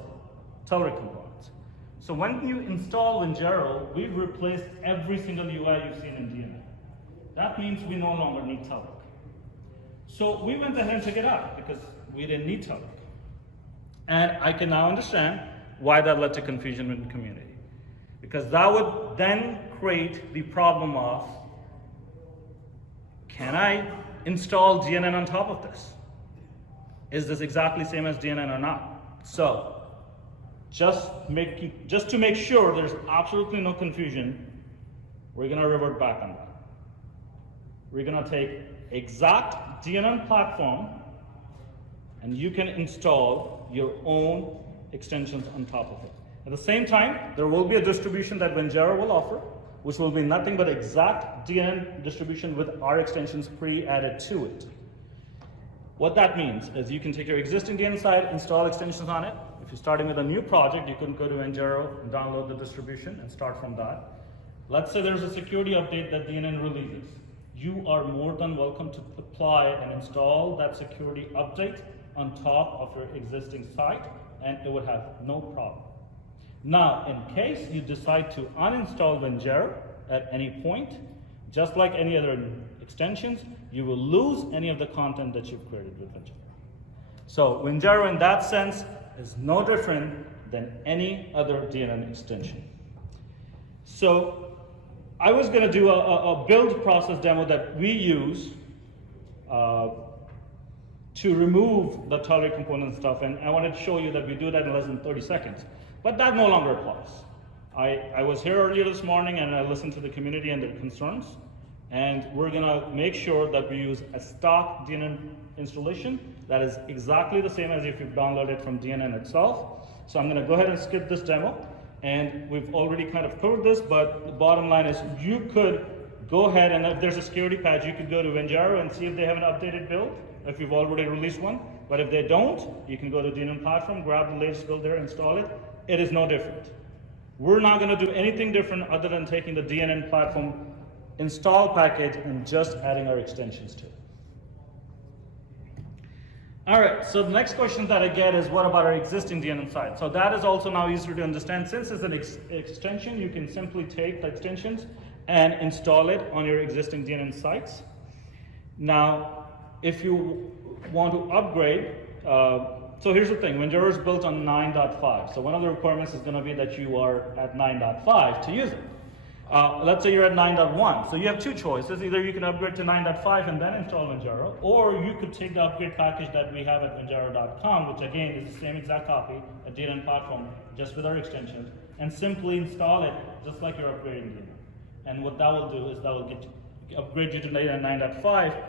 Telerik components. So when you install Ventjarra, we've replaced every single UI you've seen in DNN. That means we no longer need Telerik. So we went ahead and took it out because we didn't need Telerik. And I can now understand why that led to confusion in the community. Because that would then create the problem of, can I install DNN on top of this? Is this exactly same as DNN or not? So, just to make sure there's absolutely no confusion, we're going to revert back on that. We're going to take exact DNN platform, and you can install your own extensions on top of it. At the same time, there will be a distribution that Ventjarra will offer, which will be nothing but exact DNN distribution with our extensions pre-added to it. What that means is you can take your existing DNN site, install extensions on it. If you're starting with a new project, you can go to Ventjarra and download the distribution and start from that. Let's say there's a security update that DNN releases. You are more than welcome to apply and install that security update on top of your existing site, and it would have no problem. Now, in case you decide to uninstall Ventjarra at any point, just like any other extensions, you will lose any of the content that you've created with Ventjarra. So Ventjarra in that sense is no different than any other DNN extension. So I was going to do a build process demo that we use to remove the tolerate component stuff, and I wanted to show you that we do that in less than 30 seconds. But that no longer applies. I was here earlier this morning and I listened to the community and their concerns, and we're going to make sure that we use a stock DNN installation that is exactly the same as if you've downloaded from DNN itself. So I'm going to go ahead and skip this demo, and we've already kind of covered this, but the bottom line is you could go ahead and if there's a security patch, you could go to Vanjaro and see if they have an updated build, if you've already released one. But if they don't, you can go to DNN Platform, grab the latest build there, install it. It is no different. We're not going to do anything different other than taking the DNN Platform install package and just adding our extensions to it. All right, so the next question that I get is, what about our existing DNN site? So that is also now easier to understand. Since it's an extension, you can simply take the extensions and install it on your existing DNN sites. Now, if you want to upgrade, so here's the thing, Vanjaro is built on 9.5. So one of the requirements is going to be that you are at 9.5 to use it. Let's say you're at 9.1. So you have two choices. Either you can upgrade to 9.5 and then install Vanjaro, or you could take the upgrade package that we have at Vanjaro.com, which again is the same exact copy at DNN Platform, just with our extensions, and simply install it just like you're upgrading DNN. And what that will do is that will upgrade you to 9.5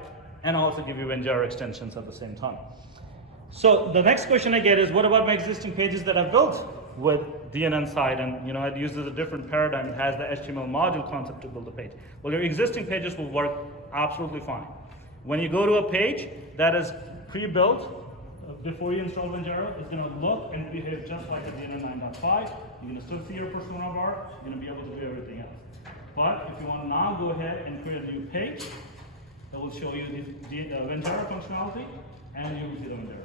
and also give you Vanjaro extensions at the same time. So the next question I get is, what about my existing pages that I've built with DNN side? And it uses a different paradigm. It has the HTML module concept to build a page. Well, your existing pages will work absolutely fine. When you go to a page that is pre-built before you install Vanjaro, it's going to look and behave just like a DNN 9.5. You're going to still see your persona bar. You're going to be able to do everything else. But if you want to now go ahead and create a new page, that will show you the Ventjarra functionality, and you will see the Ventjarra.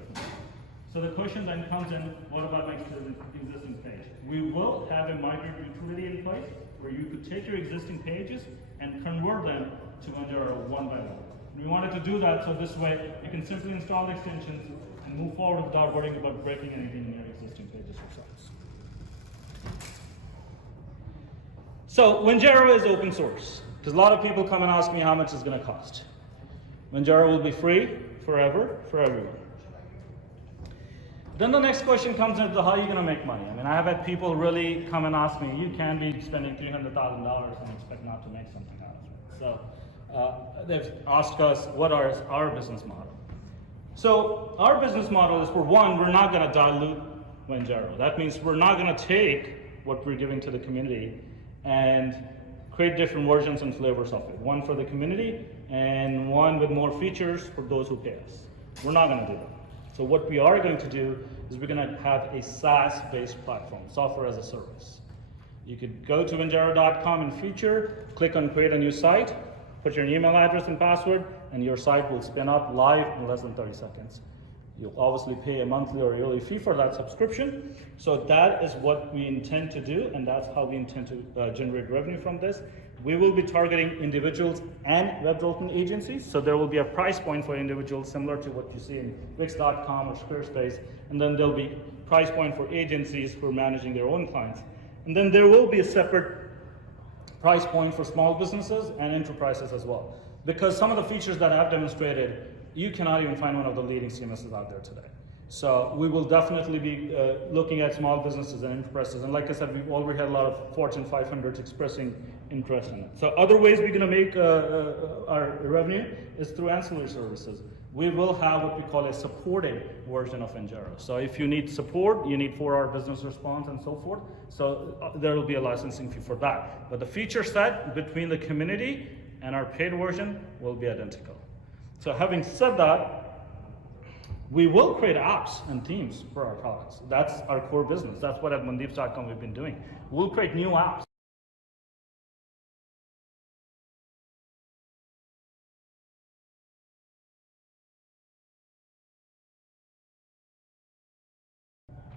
So the question then comes in, what about my existing page? We will have a migrate utility in place where you could take your existing pages and convert them to Ventjarra one by one. And we wanted to do that so this way you can simply install the extensions and move forward without worrying about breaking anything in your existing pages yourselves. So Ventjarra is open source, because a lot of people come and ask me how much it's going to cost. Ventjarra will be free forever for everyone. Then the next question comes into how are you going to make money? I mean, I have had people really come and ask me, you can't be spending $300,000 and expect not to make something out of it. So they've asked us, what is our business model? So our business model is, for one, we're not going to dilute Ventjarra. That means we're not going to take what we're giving to the community and create different versions and flavors of it. One for the community and one with more features for those who pay us. We're not going to do that. So what we are going to do is we're going to have a SaaS-based platform, software as a service. You could go to Vanjaro.com in future, click on create a new site, put your email address and password, and your site will spin up live in less than 30 seconds. You'll obviously pay a monthly or yearly fee for that subscription. So that is what we intend to do, and that's how we intend to generate revenue from this. We will be targeting individuals and web development agencies. So there will be a price point for individuals similar to what you see in Wix.com or Squarespace. And then there'll be price point for agencies who are managing their own clients. And then there will be a separate price point for small businesses and enterprises as well. Because some of the features that I've demonstrated, you cannot even find one of the leading CMSs out there today. So we will definitely be looking at small businesses and enterprises. And like I said, we've already had a lot of Fortune 500s expressing interest in it. So other ways we're going to make our revenue is through ancillary services. We will have what we call a supported version of Ventjarra. So if you need support, you need 4-hour business response and so forth. So there will be a licensing fee for that. But the feature set between the community and our paid version will be identical. So having said that, we will create apps and themes for our products. That's our core business. That's what at Mandeeps.com we've been doing. We'll create new apps.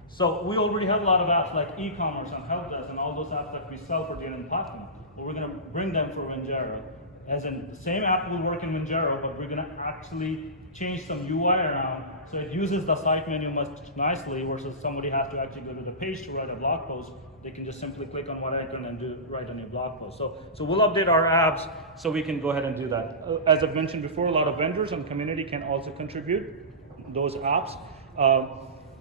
So we already have a lot of apps like e-commerce and help desk and all those apps that we sell for DNN Platform. But we're going to bring them for Ventjarra As in, the same app will work in Vanjaro, but we're going to actually change some UI around so it uses the site menu much nicely versus somebody has to actually go to the page to write a blog post. They can just simply click on one icon and write a new blog post. So we'll update our apps so we can go ahead and do that. As I've mentioned before, a lot of vendors and community can also contribute those apps.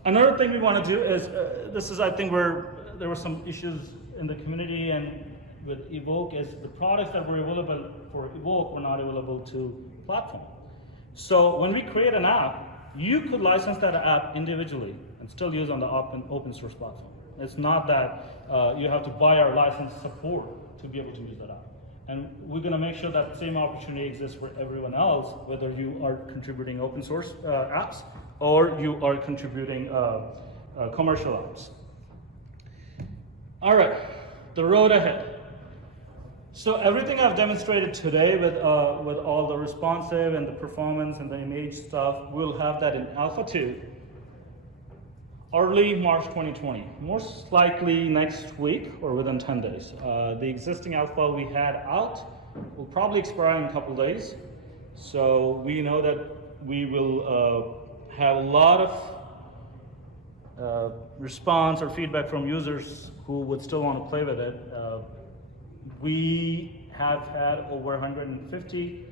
Another thing we want to do is, this is I think where there were some issues in the community and with Evoke, is the products that were available for Evoke were not available to Platform. So when we create an app, you could license that app individually and still use on the open source platform. It's not that you have to buy our license support to be able to use that app. And we're going to make sure that the same opportunity exists for everyone else, whether you are contributing open source apps or you are contributing commercial apps. All right, the road ahead. So everything I've demonstrated today with all the responsive and the performance and the image stuff, we'll have that in Alpha 2, early March 2020, most likely next week or within 10 days. The existing Alpha we had out will probably expire in a couple days. So we know that we will have a lot of response or feedback from users who would still want to play with it. We have had over 150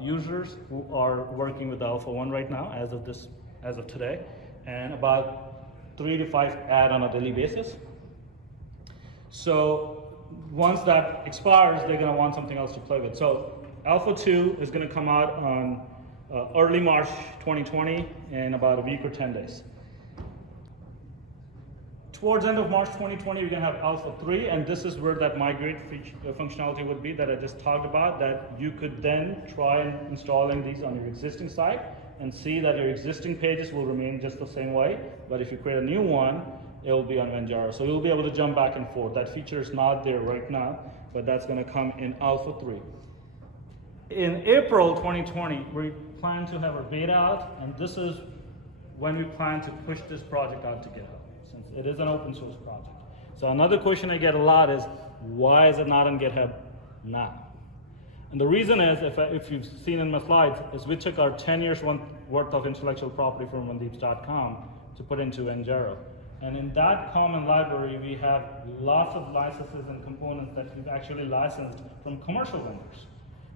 users who are working with Alpha 1 right now as of today, and about 3 to 5 add on a daily basis. So once that expires, they're going to want something else to play with. So Alpha 2 is going to come out on early March 2020 in about a week or 10 days. Towards the end of March 2020, we're going to have Alpha 3, and this is where that migrate functionality would be that I just talked about, that you could then try and installing these on your existing site and see that your existing pages will remain just the same way, but if you create a new one, it will be on Ventjarra. So you'll be able to jump back and forth. That feature is not there right now, but that's going to come in Alpha 3. In April 2020, we plan to have our beta out, and this is when we plan to push this project out to GitHub. It is an open source project. So another question I get a lot is, why is it not on GitHub now? And the reason is, if you've seen in my slides, is we took our 10 years worth of intellectual property from Mandeeps.com to put into Ventjarra. And in that common library, we have lots of licenses and components that we've actually licensed from commercial vendors.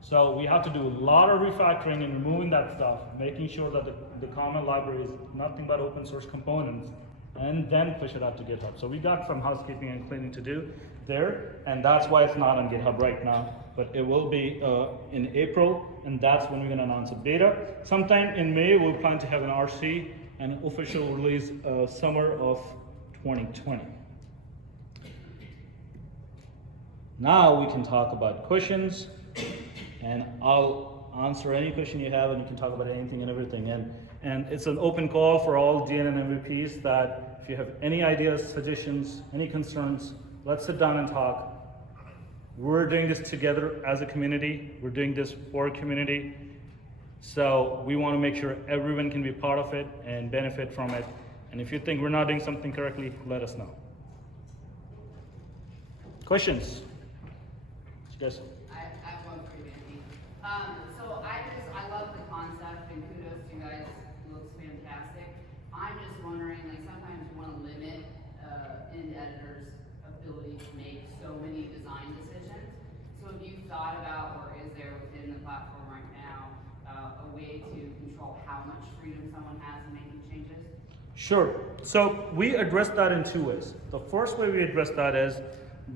So we have to do a lot of refactoring and removing that stuff, making sure that the common library is nothing but open source components, and then push it out to GitHub. So we got some housekeeping and cleaning to do there, and that's why it's not on GitHub right now, but it will be in April, and that's when we're going to announce a beta. Sometime in May, we'll plan to have an RC and official release summer of 2020. Now we can talk about questions, and I'll answer any question you have, and you can talk about anything and everything. And it's an open call for all DNN MVPs that if you have any ideas, suggestions, any concerns, let's sit down and talk. We're doing this together as a community. We're doing this for a community. So we want to make sure everyone can be part of it and benefit from it. And if you think we're not doing something correctly, let us know. Questions? Yes. I have one for you, Andy. So I love the concept, and kudos to you guys. It looks fantastic. I'm just wondering, like, sometimes you want to limit end editors' ability to make so many design decisions. So have you thought about, or is there within the platform right now, a way to control how much freedom someone has in making changes? Sure. So we addressed that in 2 ways. The first way we addressed that is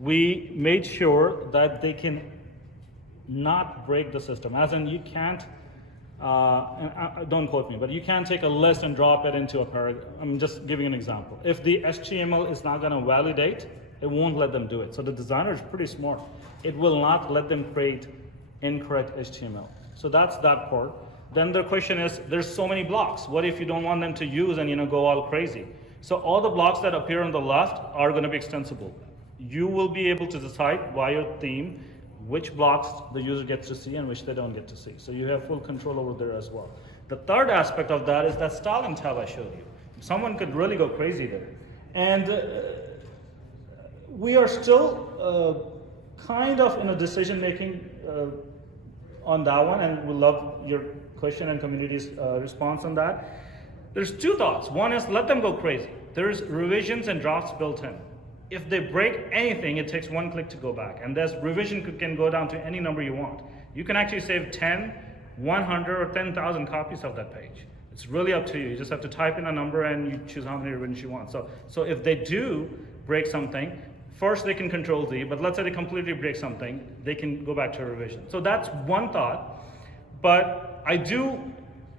we made sure that they can not break the system. As in, you can't, don't quote me, but you can't take a list and drop it into a paragraph. I'm just giving an example. If the HTML is not going to validate, it won't let them do it. So the designer is pretty smart. It will not let them create incorrect HTML. So that's that part. Then the question is, there's so many blocks. What if you don't want them to use and go all crazy? So all the blocks that appear on the left are going to be extensible. You will be able to decide via your theme which blocks the user gets to see and which they don't get to see. So you have full control over there as well. The third aspect of that is that styling tab I showed you. Someone could really go crazy there. And we are still kind of in a decision-making on that one, and we love your question and community's response on that. There's two thoughts. One is let them go crazy. There's revisions and drafts built in. If they break anything, it takes one click to go back. And this revision can go down to any number you want. You can actually save 10, 100, or 10,000 copies of that page. It's really up to you. You just have to type in a number and you choose how many revisions you want. So if they do break something, first they can Control Z, but let's say they completely break something, they can go back to a revision. So that's one thought, but I do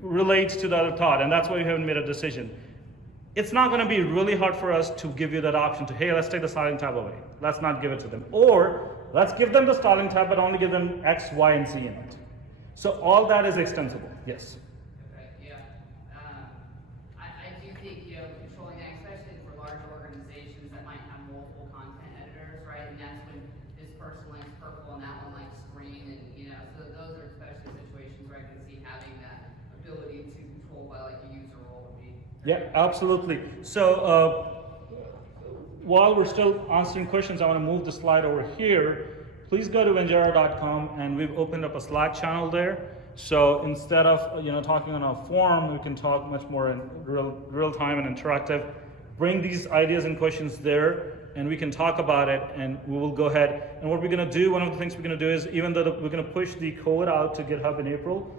relate to the other thought, and that's why we haven't made a decision. It's not going to be really hard for us to give you that option to, hey, let's take the styling tab away. Let's not give it to them. Or let's give them the styling tab, but only give them X, Y, and Z in it. So all that is extensible. Yes. Okay, yeah. I do think, controlling that, especially for large organizations that might have multiple content editors, right? And that's when this person likes purple and that one likes green, and so those are especially situations where I can see having that ability to control by like a user role would be. Yeah, absolutely. So while we're still answering questions, I want to move the slide over here. Please go to Vanjaro.com, and we've opened up a Slack channel there. So instead of talking on a forum, we can talk much more in real time and interactive. Bring these ideas and questions there, and we can talk about it, and we will go ahead. And what we're going to do, one of the things we're going to do is, even though we're going to push the code out to GitHub in April,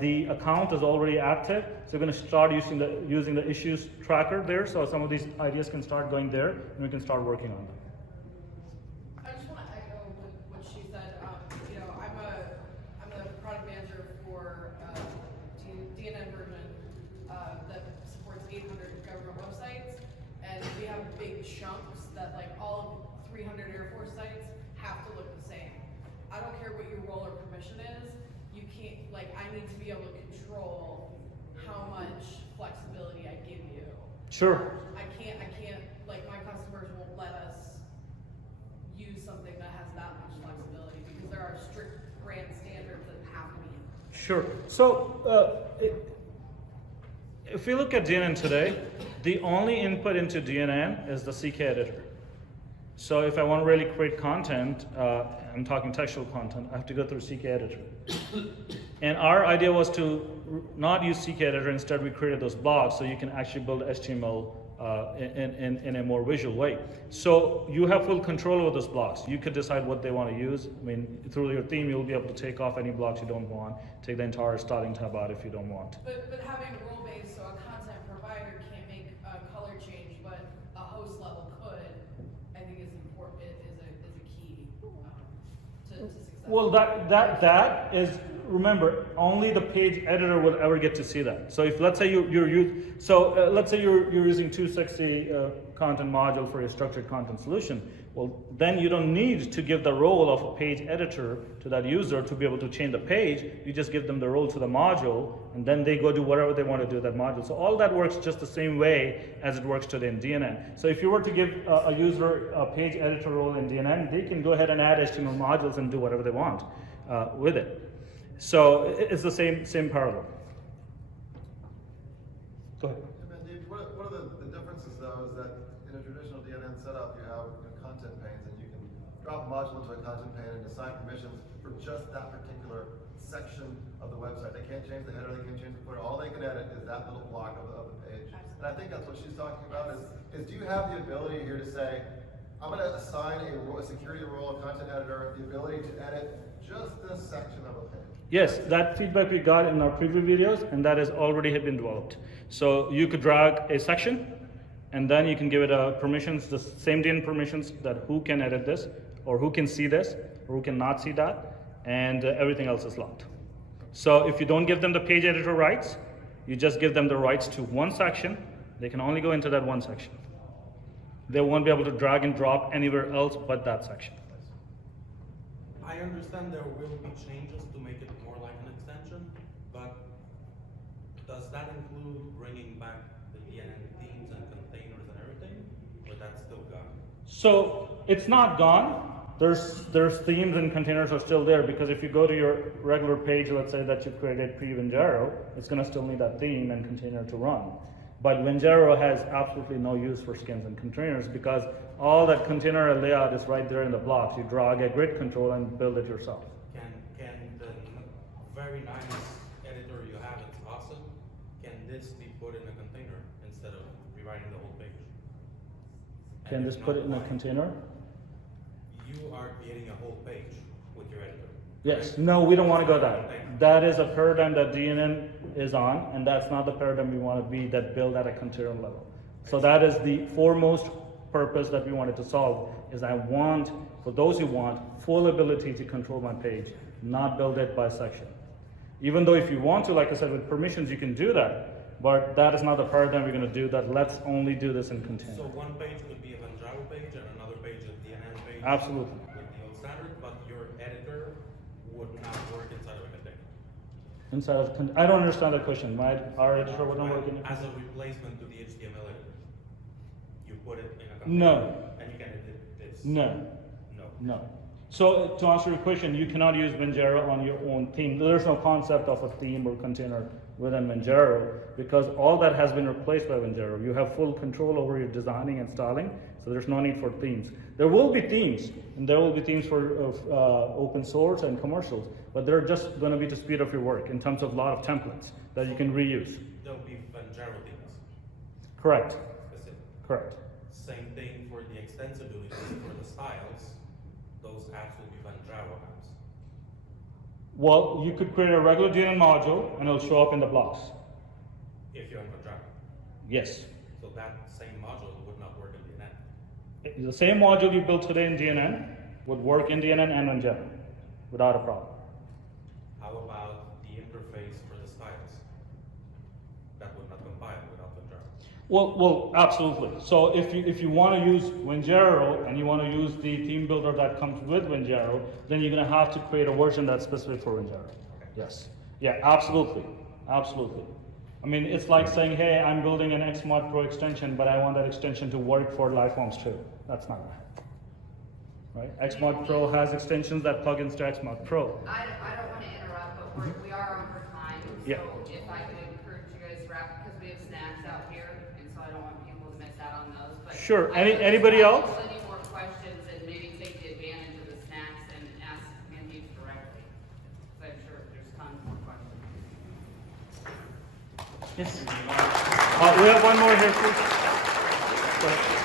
the account is already active, so we're going to start using the issues tracker there, so some of these ideas can start going there, and we can start working on them. I just want to echo what she said. I'm the product manager for DNN version that supports 800 government websites, and we have big chunks that like all 300 Air Force sites have to look the same. I don't care what your role or permission is. You can't, I need to be able to control how much flexibility I give you. Sure. I can't, my customers won't let us use something that has that much flexibility because there are strict brand standards that have to be. Sure. So if we look at DNN today, the only input into DNN is the CK editor. So if I want to really create content, I'm talking textual content, I have to go through CK editor. And our idea was to not use CK editor, instead we created those blocks so you can actually build HTML in a more visual way. So you have full control over those blocks. You could decide what they want to use. I mean, through your theme, you'll be able to take off any blocks you don't want, take the entire styling tab out if you don't want. But having role-based, so a content provider can't make a color change, but a host level could, I think is important, is a key to success. Well, that is, remember, only the page editor will ever get to see that. So if let's say you're using 260 content module for a structured content solution, well, then you don't need to give the role of a page editor to that user to be able to change the page. You just give them the role to the module, and then they go do whatever they want to do with that module. So all that works just the same way as it works today in DNN. So if you were to give a user a page editor role in DNN, they can go ahead and add HTML modules and do whatever they want with it. So it's the same parallel. Go ahead. One of the differences, though, is that in a traditional DNN setup, you have content panes, and you can drop a module into a content pane and assign permissions for just that particular section of the website. They can't change the header, they can't change the footer. All they can edit is that little block of the page. And I think that's what she's talking about, is do you have the ability here to say, I'm going to assign a security role, a content editor, the ability to edit just this section of a page? Yes, that feedback we got in our preview videos, and that has already been developed. So you could drag a section, and then you can give it permissions, the same DNN permissions, that who can edit this, or who can see this, or who can not see that, and everything else is locked. So if you don't give them the page editor rights, you just give them the rights to one section. They can only go into that one section. They won't be able to drag and drop anywhere else but that section. I understand there will be changes to make it more like an extension, but does that include bringing back the DNN themes and containers and everything, or that's still gone? So it's not gone. There's themes and containers are still there, because if you go to your regular page, let's say that you've created pre-Vanjaro, it's going to still need that theme and container to run. But Vanjaro has absolutely no use for skins and containers, because all that container layout is right there in the blocks. You drag a grid control and build it yourself. Can the very nice editor you have, it's awesome. Can this be put in a container instead of rewriting the whole page? Can And this if put not, it in a why? container? You are creating a whole page with your editor. Yes. No, we don't want to go that. That is a paradigm that DNN is on, and that's not the paradigm we want to be that build at a container level. So that is the foremost purpose that we wanted to solve, is I want, for those who want, full ability to control my page, not build it by section. Even though if you want to, like I said, with permissions, you can do that, but that is not the paradigm we're going to do that. Let's only do this in container. So one page could be a Vanjaro page and another page a DNN page. Absolutely. With the old standard, but your editor would not work inside of a container. Inside of I don't understand the question. Our editor would not work in As a replacement to the HTML editor. You put it in a container. No. And you can edit this. No. No. No. So to answer your question, you cannot use Ventjarra on your own theme. There's no concept of a theme or container within Ventjarra because all that has been replaced by Ventjarra. You have full control over your designing and styling, so there's no need for themes. There will be themes, and there will be themes for open source and commercials, but they're just going to be to speed up your work in terms of a lot of templates that you can reuse. There'll be Vanjaro themes. Correct. Specific. Correct. Same thing for the extensibility, for the styles. Those apps will be Vanjaro apps. Well, you could create a regular DNN module, and it'll show up in the blocks. If you're in Vanjaro. Yes. So that same module would not work in DNN. The same module you built today in DNN would work in DNN and Ventjarra without a problem. How about the interface for the styles? That would not compile without Vanjaro. Well, absolutely. So if you want to use Ventjarra and you want to use the theme builder that comes with Ventjarra, then you're going to have to create a version that's specific for Ventjarra. Yes. Yeah, absolutely. Absolutely. I mean, it's like saying, hey, I'm building an Xmod Pro extension, but I want that extension to work for Lifeforms too. That's not going to happen. Right? Xmod Pro has extensions that plug into Xmod Pro. I don't want to interrupt, but we are on for time. So Yeah. if I could encourage you guys to wrap, because we have snacks out here, and so I don't want people to miss out on those. But Sure. I would Anybody just else? have plenty more questions and maybe take the advantage of the snacks and ask Mandeep directly. So I'm sure there's tons more questions. Yes. We have one more here, please. Go ahead.